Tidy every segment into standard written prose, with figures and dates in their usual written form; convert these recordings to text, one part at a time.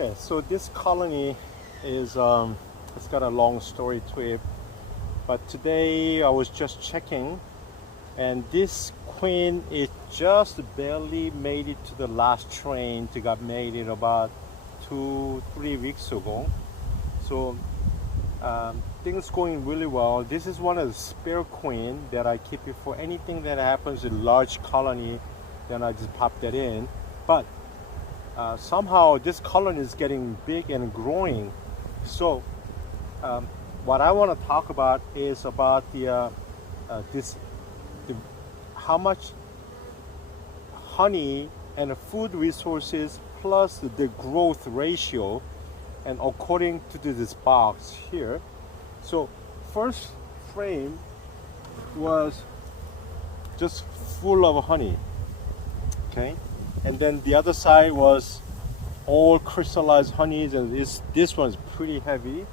Okay, so this colony is it's got a long story to it, but today I was just checking, and this queen is just barely made it to the last train to got made it about 2-3 weeks ago. So things going really well. This is one of the spare queen that I keep it for anything that happens in large colony. Then I just pop that in, but somehow this colony is getting big and growing. So what I want to talk about is about the how much honey and food resources plus the growth ratio, and according to this box here. So first frame was just full of honey, okay, and then the other side was all crystallized honeys, and this one's pretty heavy.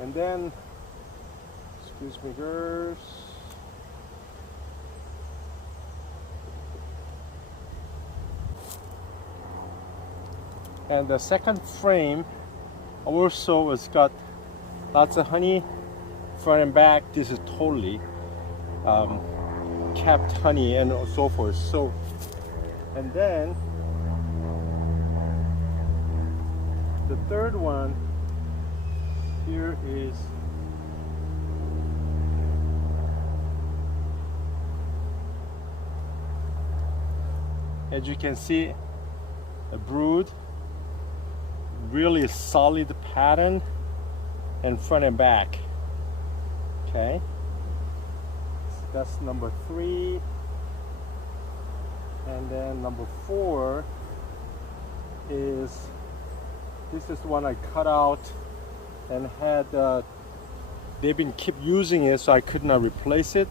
And then, excuse me girls, and the second frame also has got lots of honey front and back. This is totally capped honey and so forth. So, and then the third one here is as you can see, a brood, really solid pattern, and front and back. Okay, so that's number 3, and then number 4 is, this is the one I cut out and had they've been keep using it, so I could not replace it.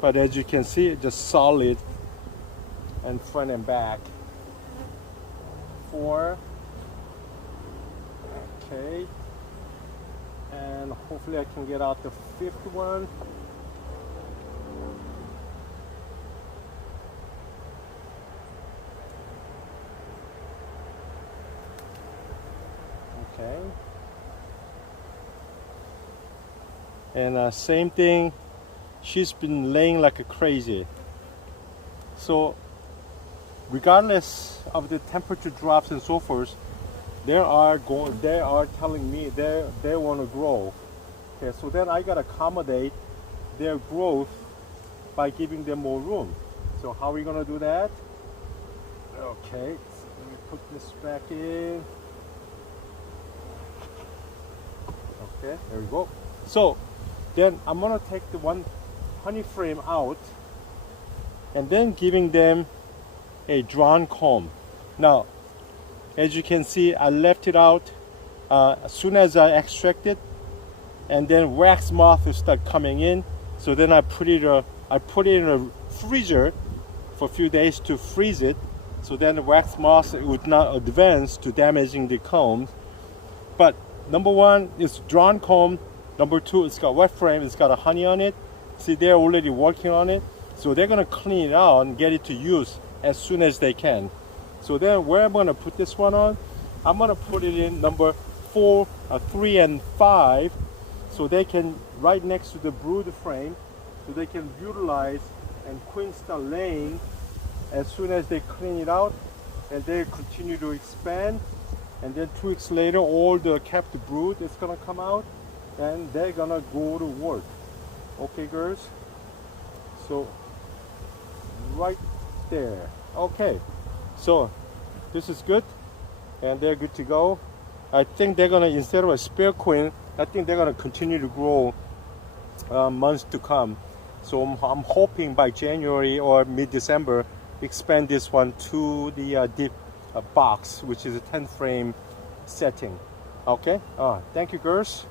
But as you can see, it's just solid and front and back. 4. Okay, and hopefully I can get out the 5th one. Okay, and same thing, she's been laying like a crazy. So regardless of the temperature drops and so forth, they are telling me they want to grow. Okay, so then I gotta accommodate their growth by giving them more room. So how are we gonna do that? Okay, so let me put this back in. Okay, there we go. So then I'm gonna take the one honey frame out and then giving them a drawn comb. Now, as you can see, I left it out as soon as I extract it, and then wax moth will start coming in. So then I put it in a freezer for a few days to freeze it. So then the wax moth would not advance to damaging the combs. But number 1 is drawn comb. Number 2, it's got wet frame. It's got a honey on it. See, they're already working on it. So they're gonna clean it out and get it to use as soon as they can. So then where I'm gonna put this one on, I'm gonna put it in number 4, 3, and 5, so they can, right next to the brood frame, so they can utilize and queen start laying as soon as they clean it out, and they continue to expand. And then 2 weeks later, all the capped brood is gonna come out, and they're gonna go to work. Okay, girls? So right there. Okay, so this is good, and they're good to go. I think they're gonna, instead of a spare queen, I think they're gonna continue to grow months to come. So I'm hoping by January or mid-December, expand this one to the deep box, which is a 10 frame setting. Okay, thank you girls.